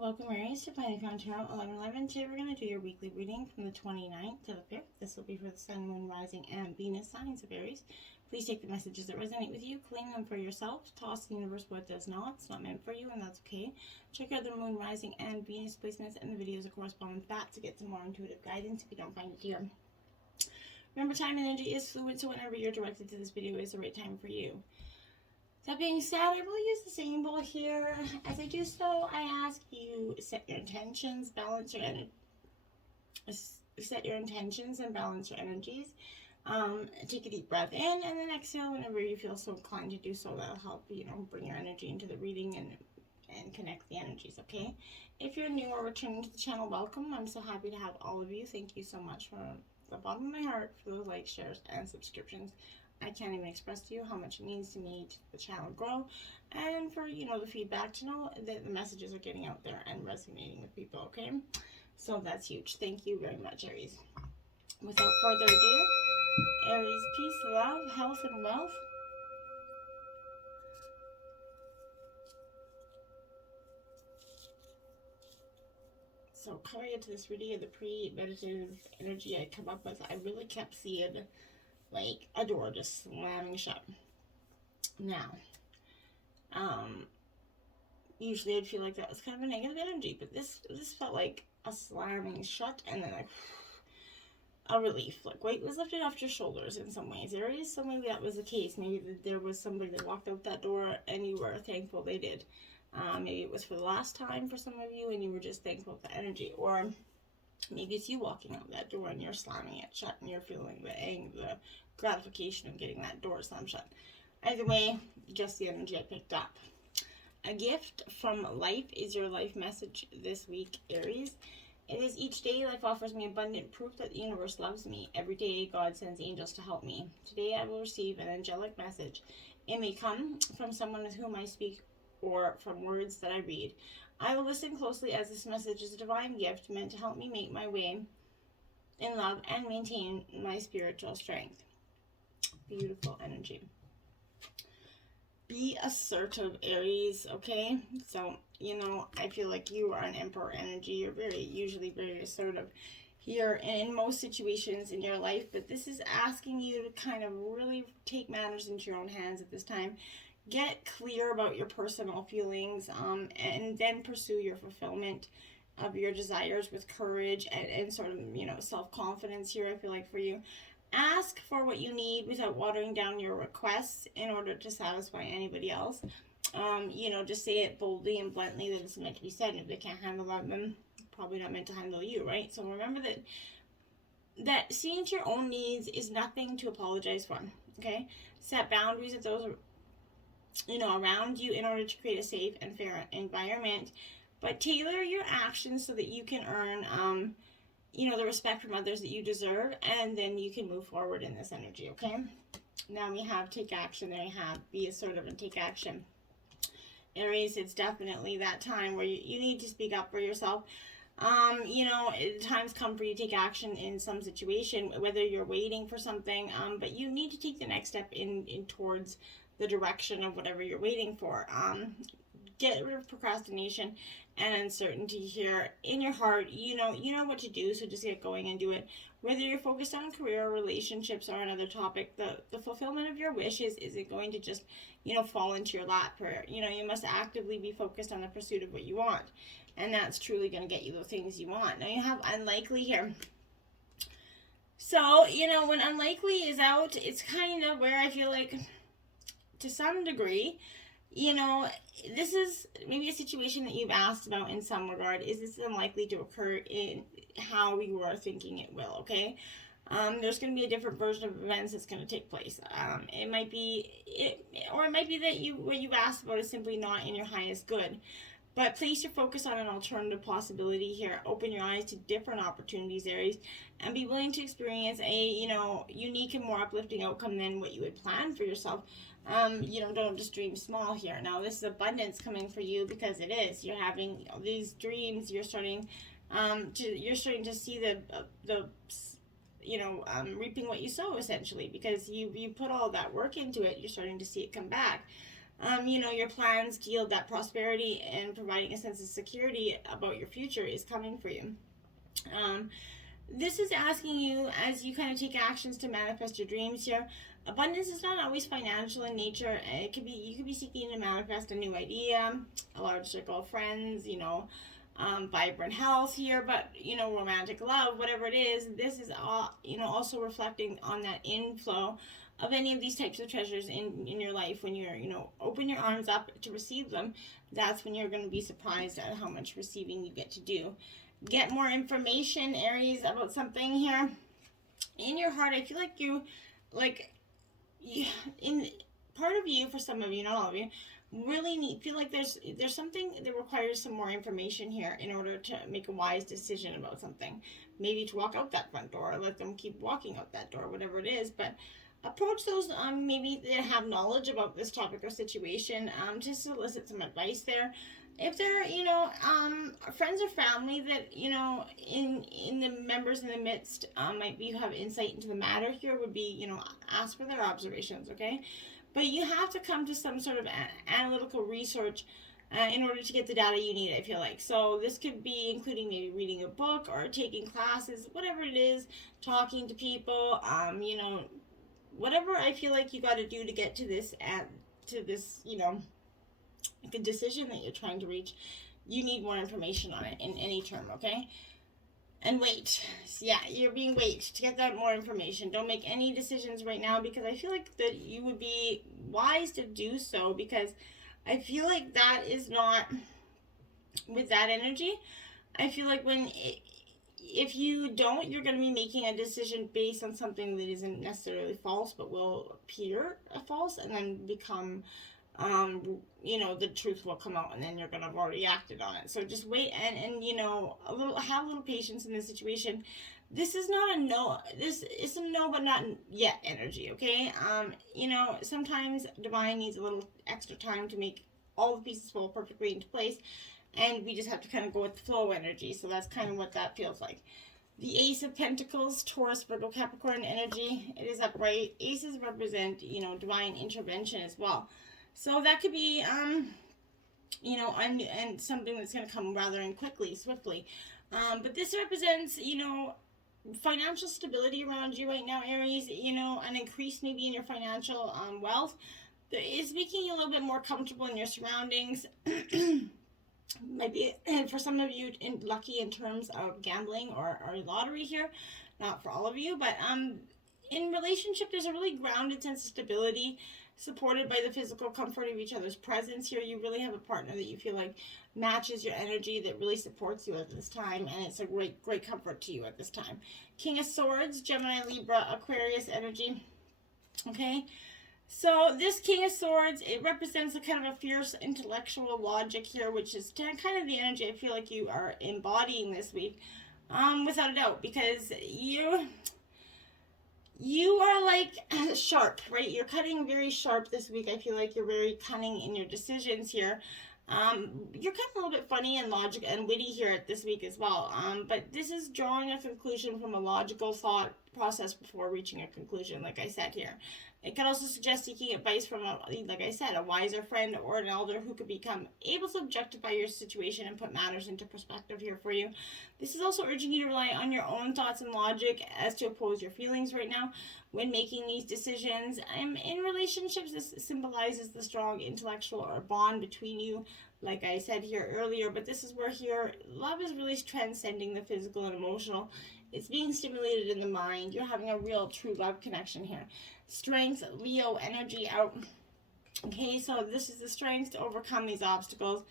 Welcome, Aries, to Planet Crown Tarot 1111. Today we're going to do your weekly reading from the 29th to the 5th. This will be for the Sun, Moon, Rising, and Venus signs of Aries. Please take the messages that resonate with you, claim them for yourself, toss the universe what does not. It's not meant for you, and that's okay. Check out the Moon, Rising, and Venus placements and the videos that correspond with that to get some more intuitive guidance if you don't find it here. Remember, time and energy is fluid, so whenever you're directed to this video is the right time for you. That being said, I will use the symbol here. As I do so, I ask you set your intentions, balance your set your intentions and balance your energies. Take a deep breath in and then exhale whenever you feel so inclined to do so. That'll help, bring your energy into the reading and connect the energies, okay? If you're new or returning to the channel, welcome. I'm so happy to have all of you. Thank you so much from the bottom of my heart for those likes, shares, and subscriptions. I can't even express to you how much it means to me to the channel grow, and for the feedback to know that the messages are getting out there and resonating with people, okay? So that's huge. Thank you very much, Aries. Without further ado, Aries, peace, love, health, and wealth. So coming into this reading of the pre-meditative energy I come up with, I really kept seeing like a door just slamming shut. Now, usually I'd feel like that was kind of a negative energy, but this felt like a slamming shut and then like a relief. Like weight was lifted off your shoulders in some ways, Aries. So maybe that was the case. Maybe there was somebody that walked out that door and you were thankful they did. Maybe it was for the last time for some of you and you were just thankful for the energy. Or maybe it's you walking out that door and you're slamming it shut and you're feeling the gratification of getting that door slammed shut. Either way, just the energy I picked up. A gift from life is your life message this week, Aries. It is each day life offers me abundant proof that the universe loves me. Every day God sends angels to help me. Today I will receive an angelic message. It may come from someone with whom I speak or from words that I read. I will listen closely as this message is a divine gift meant to help me make my way in love and maintain my spiritual strength. Beautiful energy. Be assertive, Aries, okay? So, I feel like you are an emperor energy. You're usually very assertive here in most situations in your life, but this is asking you to kind of really take matters into your own hands at this time. Get clear about your personal feelings, and then pursue your fulfillment of your desires with courage and sort of, self-confidence here, I feel like, for you. Ask for what you need without watering down your requests in order to satisfy anybody else. Just say it boldly and bluntly that it's meant to be said. And if they can't handle that, then probably not meant to handle you, right? So remember that seeing to your own needs is nothing to apologize for, okay? Set boundaries with those around you in order to create a safe and fair environment, but tailor your actions so that you can earn the respect from others that you deserve, and then you can move forward in this energy, okay? Now we have take action. There you have be assertive and take action. Aries, it's definitely that time where you need to speak up for yourself. Times come for you to take action in some situation, whether you're waiting for something, but you need to take the next step in towards the direction of whatever you're waiting for. Get rid of procrastination and uncertainty here in your heart. You know what to do, so just get going and do it. Whether you're focused on career, relationships, or another topic, the fulfillment of your wishes isn't going to just fall into your lap. Or you must actively be focused on the pursuit of what you want, and that's truly going to get you the things you want. Now you have unlikely here. So when unlikely is out, it's kind of where I feel like, to some degree, this is maybe a situation that you've asked about in some regard. Is this unlikely to occur in how you are thinking it will, okay? There's going to be a different version of events that's going to take place. It might be that what you've asked about is simply not in your highest good. But place your focus on an alternative possibility here. Open your eyes to different opportunities, Aries, and be willing to experience a, unique and more uplifting outcome than what you had planned for yourself. Don't just dream small here. Now, this is abundance coming for you because it is. You're having these dreams. You're starting to see the reaping what you sow, essentially, because you put all that work into it. You're starting to see it come back. Your plans to yield that prosperity and providing a sense of security about your future is coming for you. This is asking you, as you kind of take actions to manifest your dreams here. Abundance is not always financial in nature. You could be seeking to manifest a new idea, a large circle of friends, vibrant health here, but romantic love, whatever it is. This is all also reflecting on that inflow of any of these types of treasures in your life. When you're open your arms up to receive them, that's when you're going to be surprised at how much receiving you get to do. Get more information, Aries, about something here in your heart. I feel like in part of you, for some of you, not all of you, really feel like there's something that requires some more information here in order to make a wise decision about something. Maybe to walk out that front door, or let them keep walking out that door, whatever it is. But approach those maybe that have knowledge about this topic or situation, to solicit some advice there. If they're friends or family that in the members in the midst might be have insight into the matter here, would be ask for their observations, okay? But you have to come to some sort of analytical research in order to get the data you need, I feel like. So this could be including maybe reading a book or taking classes, whatever it is, talking to people, whatever I feel like you got to do to get to this the decision that you're trying to reach. You need more information on it in any term, okay? And wait. Yeah, you're being wait to get that more information. Don't make any decisions right now, because I feel like that you would be wise to do so, because I feel like that is not with that energy. I feel like if you don't, you're going to be making a decision based on something that isn't necessarily false, but will appear false and then become the truth will come out, and then you're gonna have already acted on it. So just wait and have a little patience in this situation. This is not a no. This is a no, but not yet energy. Okay. Sometimes divine needs a little extra time to make all the pieces fall perfectly into place, and we just have to kind of go with the flow energy. So that's kind of what that feels like. The Ace of Pentacles, Taurus, Virgo, Capricorn energy. It is upright. Aces represent divine intervention as well. So that could be, and something that's going to come rather swiftly. But this represents, financial stability around you right now, Aries. An increase maybe in your financial wealth. It's making you a little bit more comfortable in your surroundings. Might be, for some of you, lucky in terms of gambling or lottery here. Not for all of you, but in relationship, there's a really grounded sense of stability, supported by the physical comfort of each other's presence here. You really have a partner that you feel like matches your energy, that really supports you at this time, and it's a great comfort to you at this time. King of Swords, Gemini, Libra, Aquarius energy. Okay, so this King of Swords, it represents a kind of a fierce intellectual logic here, which is kind of the energy I feel like you are embodying this week, without a doubt, because you are like sharp, right? You're cutting very sharp this week. I feel like you're very cunning in your decisions here. You're kind of a little bit funny and logic and witty here this week as well. But this is drawing a conclusion from a logical thought process before reaching a conclusion, like I said here. It can also suggest seeking advice from, like I said, a wiser friend or an elder who could become able to objectify your situation and put matters into perspective here for you. This is also urging you to rely on your own thoughts and logic as to oppose your feelings right now when making these decisions. In relationships, this symbolizes the strong intellectual or bond between you, like I said here earlier, but this is where here love is really transcending the physical and emotional. It's being stimulated in the mind. You're having a real true love connection here. Strength, Leo energy out. Okay, so this is the strength to overcome these obstacles.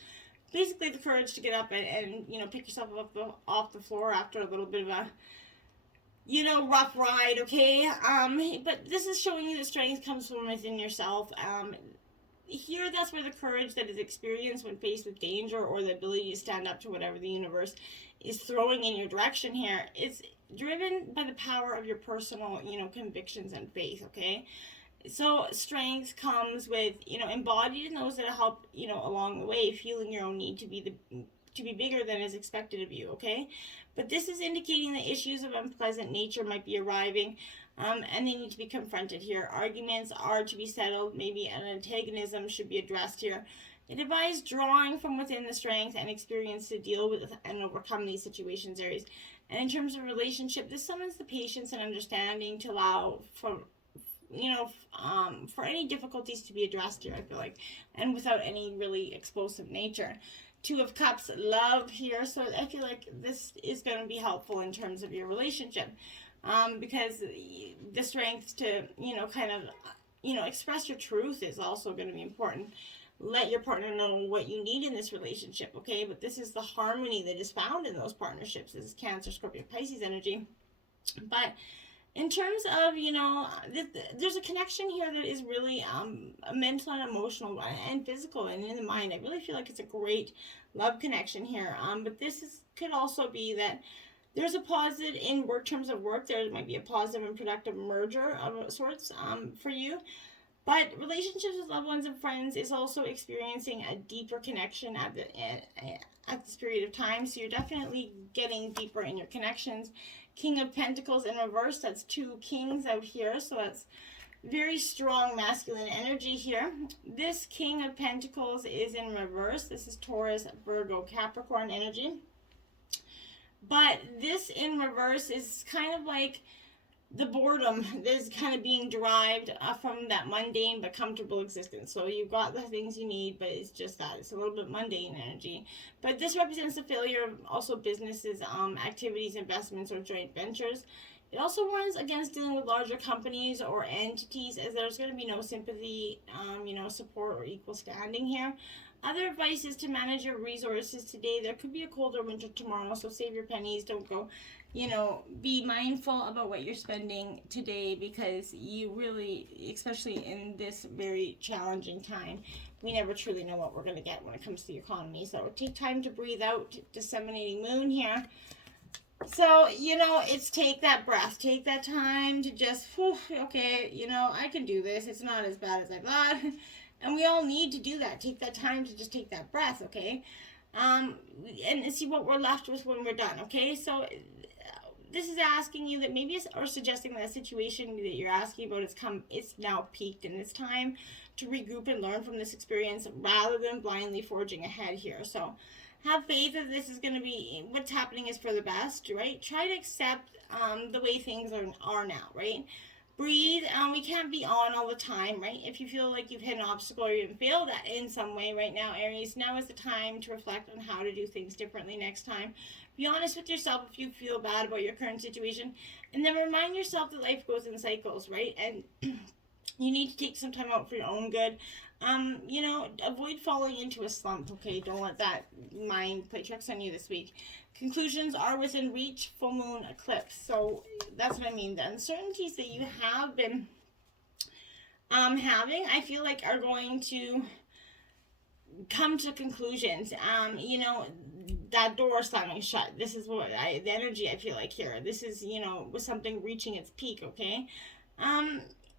Basically the courage to get up and pick yourself up off the floor after a little bit of a rough ride, okay? But this is showing you that strength comes from within yourself. Here, that's where the courage that is experienced when faced with danger, or the ability to stand up to whatever the universe is throwing in your direction here, is driven by the power of your personal, convictions and faith, okay? So strength comes with, embodied in those that help, along the way, feeling your own need to be bigger than is expected of you, okay? But this is indicating that issues of unpleasant nature might be arriving. and they need to be confronted here. Arguments are to be settled. Maybe an antagonism should be addressed here. It advises drawing from within the strength and experience to deal with and overcome these situations, Aries. And in terms of relationship, this summons the patience and understanding to allow for, for any difficulties to be addressed here, I feel like, and without any really explosive nature. Two of Cups, love here, so I feel like this is going to be helpful in terms of your relationship, because the strength to, express your truth is also going to be important. Let your partner know what you need in this relationship, okay? But this is the harmony that is found in those partnerships. This is Cancer, Scorpio, Pisces energy. But in terms of, there's a connection here that is really mental and emotional and physical and in the mind. I really feel like it's a great love connection here. But could also be that there's a positive in terms of work. There might be a positive and productive merger of sorts for you. But relationships with loved ones and friends is also experiencing a deeper connection at this period of time. So you're definitely getting deeper in your connections. King of Pentacles in reverse, that's two kings out here. So that's very strong masculine energy here. This King of Pentacles is in reverse. This is Taurus, Virgo, Capricorn energy. But this in reverse is kind of like the boredom that is kind of being derived from that mundane but comfortable existence. So you've got the things you need, but it's just that. It's a little bit mundane energy. But this represents the failure of also businesses, activities, investments, or joint ventures. It also warns against dealing with larger companies or entities, as there's going to be no sympathy, support or equal standing here. Other advice is to manage your resources today. There could be a colder winter tomorrow, so save your pennies. Don't go, be mindful about what you're spending today, because you really, especially in this very challenging time, we never truly know what we're going to get when it comes to the economy. So take time to breathe out. Disseminating moon here. So, it's take that breath. Take that time to just, okay, I can do this. It's not as bad as I thought. And we all need to do that. Take that time to just take that breath, okay? And see what we're left with when we're done, okay? So this is asking you that maybe or suggesting that situation that you're asking about it's now peaked, and it's time to regroup and learn from this experience rather than blindly forging ahead here. So have faith that this is going to be, what's happening is for the best, right? Try to accept the way things are now, right? Breathe. We can't be on all the time, right? If you feel like you've hit an obstacle or you've failed in some way right now, Aries, now is the time to reflect on how to do things differently next time. Be honest with yourself if you feel bad about your current situation, and then remind yourself that life goes in cycles, right? And you need to take some time out for your own good. Avoid falling into a slump, okay? Don't let that mind play tricks on you this week. Conclusions are within reach, full moon eclipse. So that's what I mean. The uncertainties that you have been having, I feel like, are going to come to conclusions. That door slamming shut. This is what the energy I feel like here. This is, with something reaching its peak, okay?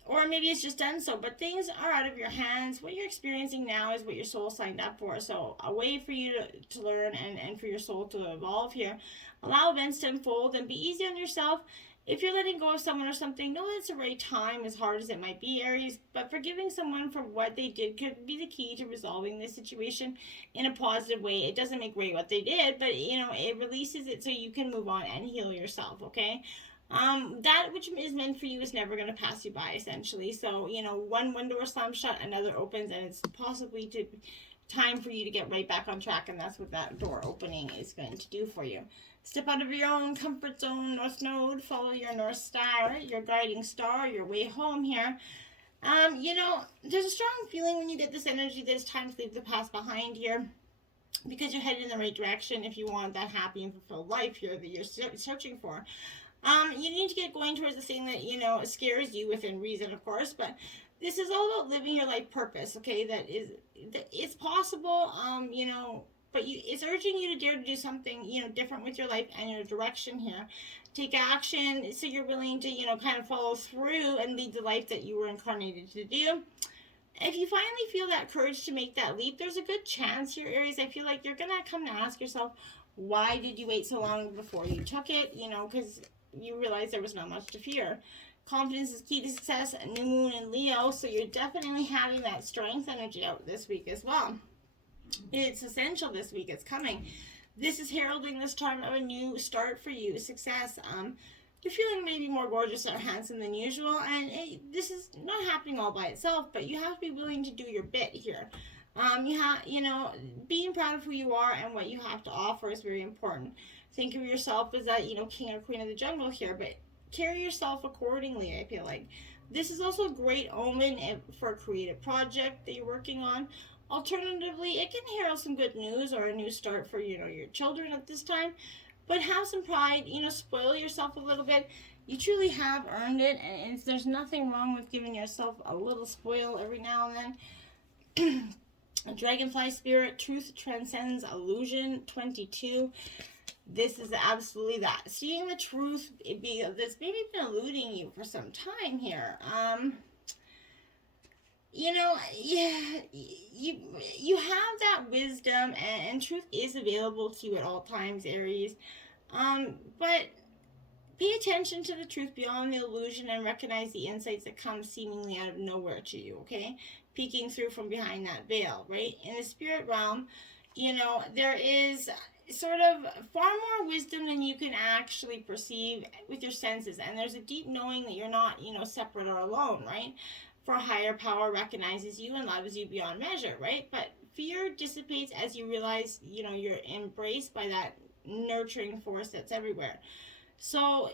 Or maybe it's just done so, but things are out of your hands. What you're experiencing now is what your soul signed up for. So a way for you to learn and for your soul to evolve here. Allow events to unfold and be easy on yourself. If you're letting go of someone or something, know that it's the right time, as hard as it might be, Aries. But forgiving someone for what they did could be the key to resolving this situation in a positive way. It doesn't make right what they did, but, it releases it so you can move on and heal yourself, okay? That which is meant for you is never going to pass you by, essentially. So, one door slams shut, another opens, and it's possibly time for you to get right back on track, and that's what that door opening is going to do for you. Step out of your own comfort zone, North Node. Follow your North Star, your guiding star, your way home here. There's a strong feeling when you get this energy that it's time to leave the past behind here, because you're headed in the right direction if you want that happy and fulfilled life here that you're searching for. You need to get going towards the thing that, scares you within reason, of course, but this is all about living your life purpose, okay? It's possible, but it's urging you to dare to do something, different with your life and your direction here. Take action so you're willing to, kind of follow through and lead the life that you were incarnated to do. If you finally feel that courage to make that leap, there's a good chance here, Aries. I feel like you're going to come to ask yourself, why did you wait so long before you took it? Because you realize there was not much to fear. Confidence is key to success. A new moon in Leo, so you're definitely having that strength energy out this week as well. It's essential this week. It's coming. This is heralding this time of a new start for you. Success. You're feeling maybe more gorgeous or handsome than usual, and this is not happening all by itself, but you have to be willing to do your bit here. Being proud of who you are and what you have to offer is very important. Think of yourself as that, king or queen of the jungle here, but carry yourself accordingly, I feel like. This is also a great omen for a creative project that you're working on. Alternatively, it can herald some good news or a new start for, your children at this time. But have some pride, spoil yourself a little bit. You truly have earned it, and there's nothing wrong with giving yourself a little spoil every now and then. Dragonfly spirit, truth transcends illusion, 22. This is absolutely that. Seeing the truth, that's maybe been eluding you for some time here. You have that wisdom, and truth is available to you at all times, Aries. But pay attention to the truth beyond the illusion and recognize the insights that come seemingly out of nowhere to you, okay? Peeking through from behind that veil, right? In the spirit realm, there is sort of far more wisdom than you can actually perceive with your senses. And there's a deep knowing that you're not, separate or alone, right? For higher power recognizes you and loves you beyond measure, right? But fear dissipates as you realize, you're embraced by that nurturing force that's everywhere. So,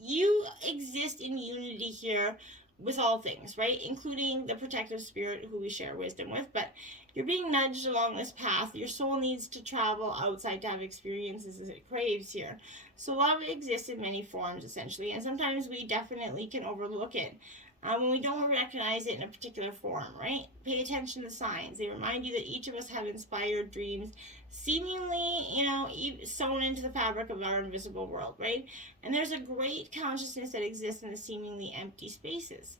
you exist in unity here with all things, right? Including the protective spirit who we share wisdom with, but you're being nudged along this path. Your soul needs to travel outside to have experiences as it craves here. So love exists in many forms, essentially, and sometimes we definitely can overlook it when we don't recognize it in a particular form, right? Pay attention to the signs. They remind you that each of us have inspired dreams, seemingly, sewn into the fabric of our invisible world, right? And there's a great consciousness that exists in the seemingly empty spaces,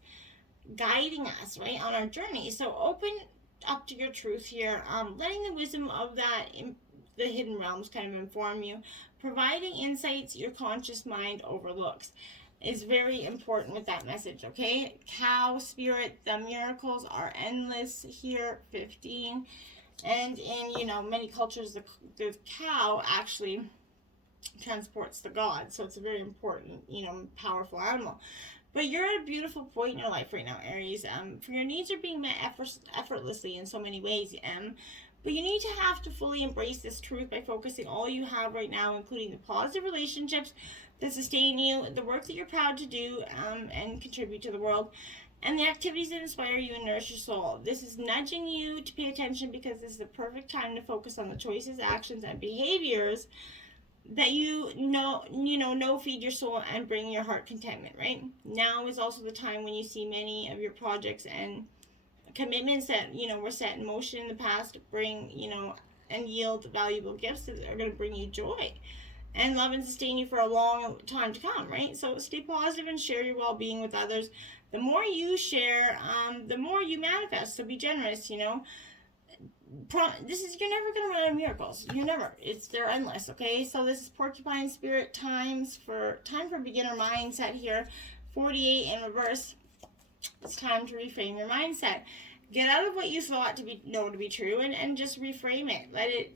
guiding us, right, on our journey. So open up to your truth here, letting the wisdom of that the hidden realms kind of inform you, providing insights your conscious mind overlooks is very important with that message, okay? Cow spirit, the miracles are endless here, 15. And in, many cultures, the cow actually transports the god. So it's a very important, powerful animal. But you're at a beautiful point in your life right now, Aries. For your needs are being met effortlessly in so many ways. But you need to have to fully embrace this truth by focusing all you have right now, including the positive relationships that sustain you, the work that you're proud to do and contribute to the world, and the activities that inspire you and nourish your soul. This is nudging you to pay attention because this is the perfect time to focus on the choices, actions, and behaviors that feed your soul and bring your heart contentment, right? Now is also the time when you see many of your projects and commitments that, were set in motion in the past bring, and yield valuable gifts that are going to bring you joy and love and sustain you for a long time to come, right? So stay positive and share your well-being with others. The more you share, the more you manifest. So be generous, You're never going to run out of miracles. They're endless, okay? So this is Porcupine Spirit time for beginner mindset here. 48 in reverse. It's time to reframe your mindset. Get out of what you thought to be true and just reframe it. Let it,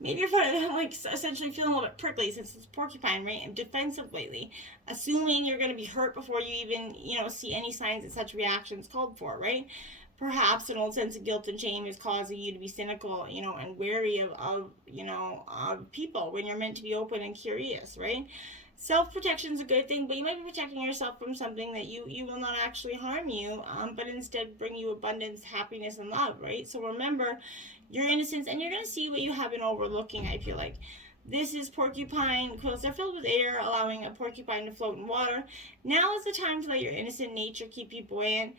maybe you're essentially feeling a little bit prickly since it's porcupine, right? And defensive lately, assuming you're going to be hurt before you even, see any signs that such reactions called for, right? Perhaps an old sense of guilt and shame is causing you to be cynical, and wary of people when you're meant to be open and curious, right? Self-protection is a good thing, but you might be protecting yourself from something that you will not actually harm you, but instead bring you abundance, happiness, and love, right? So remember your innocence, and you're going to see what you have been overlooking, I feel like. This is porcupine quills. They're filled with air, allowing a porcupine to float in water. Now is the time to let your innocent nature keep you buoyant.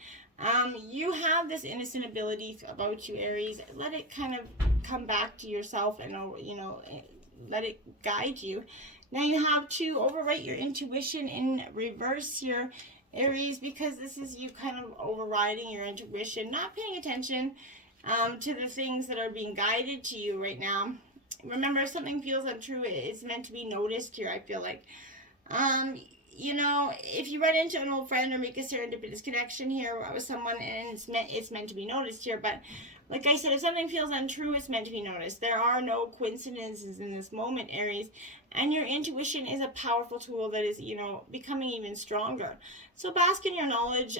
You have this innocent ability about you, Aries. Let it kind of come back to yourself and, let it guide you. Now you have to overwrite your intuition in reverse here, Aries, because this is you kind of overriding your intuition, not paying attention to the things that are being guided to you right now. Remember, if something feels untrue, it's meant to be noticed here, I feel like. If you run into an old friend or make a serendipitous connection here with someone, and it's meant to be noticed here, but like I said, if something feels untrue, it's meant to be noticed. There are no coincidences in this moment, Aries, and your intuition is a powerful tool that is, becoming even stronger. So bask in your knowledge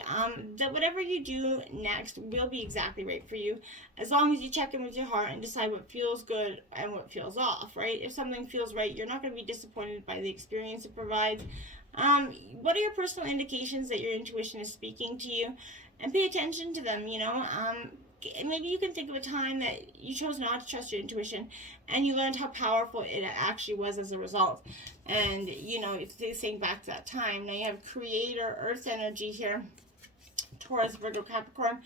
that whatever you do next will be exactly right for you, as long as you check in with your heart and decide what feels good and what feels off, right? If something feels right, you're not going to be disappointed by the experience it provides. What are your personal indications that your intuition is speaking to you? And pay attention to them, maybe you can think of a time that you chose not to trust your intuition and you learned how powerful it actually was as a result. And, it's saying back to that time. Now you have Creator, Earth energy here, Taurus, Virgo, Capricorn.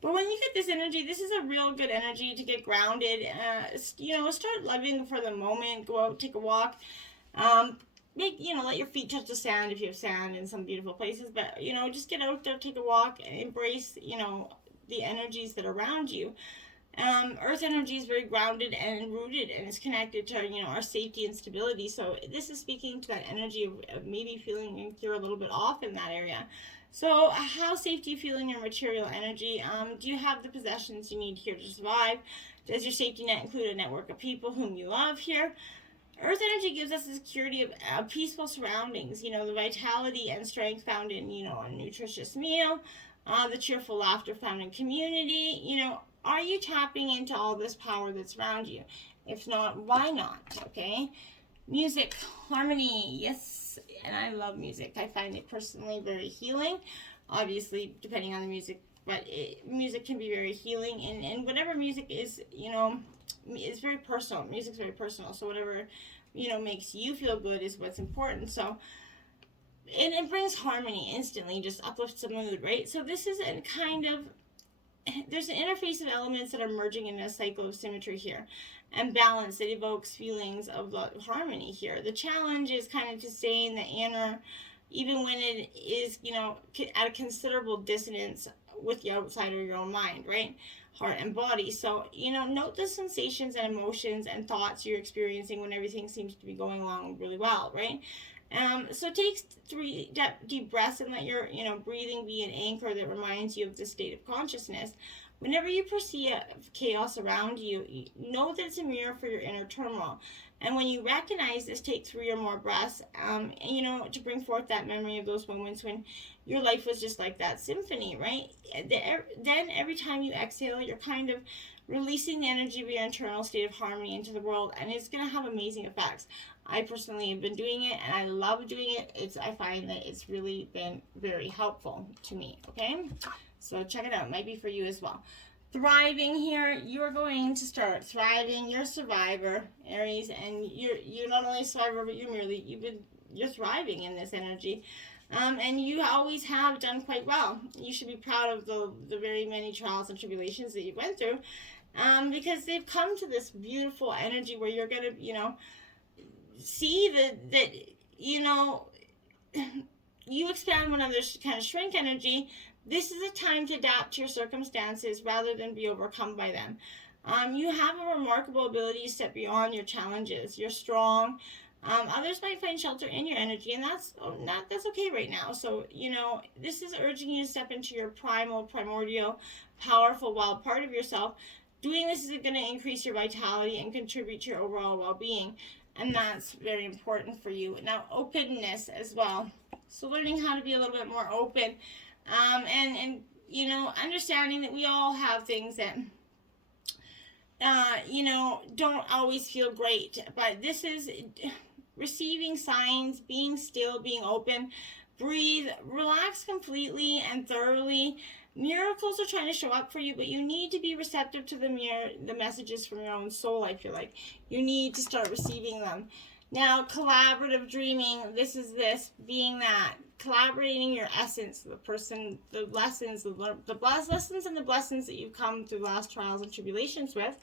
But when you get this energy, this is a real good energy to get grounded. Start living for the moment. Go out, take a walk. Let your feet touch the sand if you have sand in some beautiful places. But, just get out there, take a walk, and embrace, the energies that are around you. Earth energy is very grounded and rooted, and it's connected to our safety and stability. So this is speaking to that energy of maybe feeling like you're a little bit off in that area. So how safe do you feel in your material energy? Do you have the possessions you need here to survive? Does your safety net include a network of people whom you love here? Earth energy gives us the security of peaceful surroundings, the vitality and strength found in, a nutritious meal, the cheerful laughter found in community. Are you tapping into all this power that's around you? If not, why not? Okay. Music, harmony, yes, and I love music. I find it personally very healing. Obviously, depending on the music, but music can be very healing, and whatever music is, is very personal. Music's very personal, so whatever, makes you feel good is what's important. So, and it brings harmony instantly, just uplifts the mood, right? So this is a kind of, there's an interface of elements that are merging in a cycle of symmetry here and balance that evokes feelings of harmony here. The challenge is kind of to stay in the inner, even when it is, at a considerable dissonance with the outside or your own mind, right? Heart and body. So, note the sensations and emotions and thoughts you're experiencing when everything seems to be going along really well, right? So take 3 deep breaths and let your, breathing be an anchor that reminds you of the state of consciousness. Whenever you perceive chaos around you, know that it's a mirror for your inner turmoil. And when you recognize this, take 3 or more breaths, to bring forth that memory of those moments when your life was just like that symphony, right? Then every time you exhale, you're kind of releasing the energy of your internal state of harmony into the world, and it's going to have amazing effects. I personally have been doing it, and I love doing it. I find that it's really been very helpful to me, okay? So check it out. It might be for you as well. Thriving here, you're going to start thriving. You're a survivor, Aries, and you're not only a survivor, but you're thriving in this energy. And you always have done quite well. You should be proud of the very many trials and tribulations that you went through, because they've come to this beautiful energy where you're going to, see that you expand when others kind of shrink energy. This is a time to adapt to your circumstances rather than be overcome by them. You have a remarkable ability to step beyond your challenges. You're strong. Others might find shelter in your energy, and that's okay right now. So, this is urging you to step into your primordial, powerful, wild part of yourself. Doing this is going to increase your vitality and contribute to your overall well-being, and that's very important for you. Now, openness as well. So learning how to be a little bit more open, and understanding that we all have things that don't always feel great, but this is receiving signs, being still, being open, breathe, relax completely and thoroughly. Miracles are trying to show up for you, but you need to be receptive to the messages from your own soul. I feel like you need to start receiving them. Now, collaborative dreaming, being that, collaborating your essence, the lessons and the blessings that you've come through last trials and tribulations with.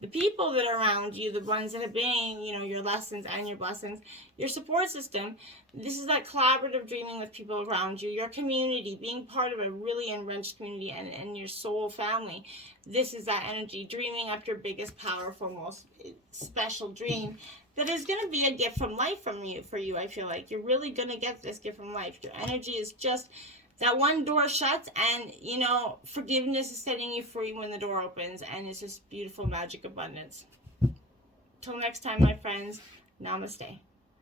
the people that are around you, the ones that have been, you know, your lessons and your blessings, your support system. This is that collaborative dreaming with people around you, your community, being part of a really enriched community, and your soul family. This is that energy, dreaming up your biggest, powerful, most special dream that is going to be a gift from life for you. I feel like you're really going to get this gift from life. Your energy is just that one door shuts, and you know, forgiveness is setting you free when the door opens, and it's just beautiful magic abundance. Till next time, my friends, namaste.